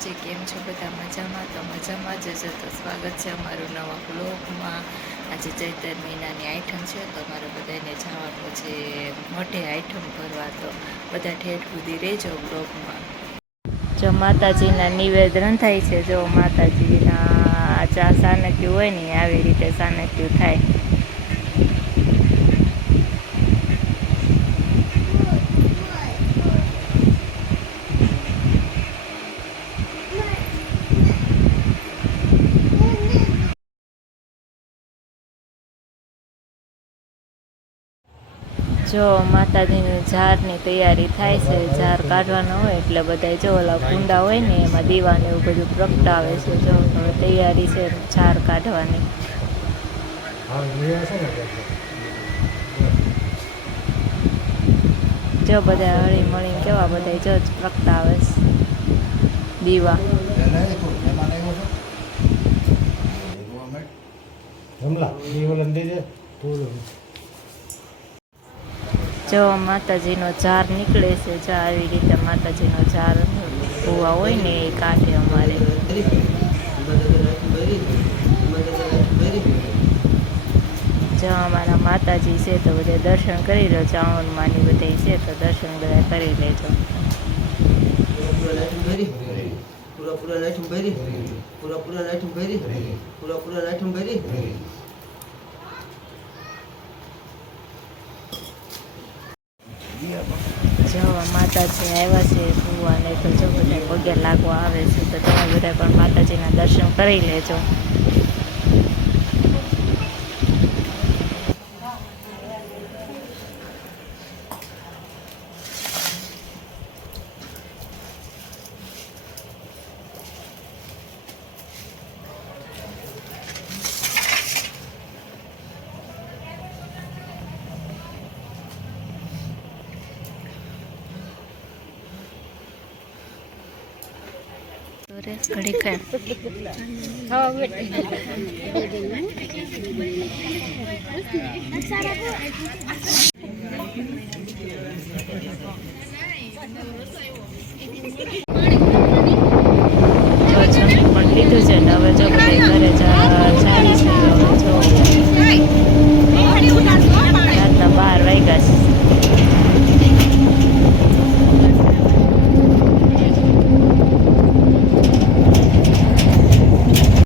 માતાજી, કેમ છો બધા? મજામાં? તો મજામાં જ છે. તો સ્વાગત છે અમારું નવા બ્લોગમાં. આજે ચૈત્ર મહિનાની આઈટમ છે, તો અમારે બધાને જવાનું છે મોઢે આઈટમ ભરવા. તો બધા ઠેઠ સુધી રહેજો બ્લોગમાં. જો માતાજીના નિવેદન થાય છે. જો માતાજીના ચા સાનક્યું હોય ને આવી રીતે સાનક્યું થાય. જો માતાજીની ઝારની તૈયારી થાય છે. ઝાર કાઢવાનો હોય એટલે બધા જો ઓલા કુંડા હોય ને એમાં દીવાને એવું બધું પ્રગટાવે છે. જો હવે તૈયારી છે ઝાર કાઢવાની. જો બધા હળી મળીને કેવા બધા જો પ્રગટાવે છે દીવા. જો માતાજીનો ઝાર નીકળે છે. જો આવી રીતે માતાજીનો ઝાર ભૂવા હોય ને એ કાઢે અમારે. જો અમારા માતાજી છે તો બધા દર્શન કરી લો. ચાવણમાંની બધા છે તો દર્શન બધા કરી લેજો. જો માતાજી આવ્યા છે ભૂવાને તો જો બધા પગે લાગવા આવે છે. તો તમે બધા પણ માતાજીના દર્શન કરી લેજો. ઘડી ખાય પણ લીધું છે ને હવે જો બધા ઘરે ચાલી છે. હવે જો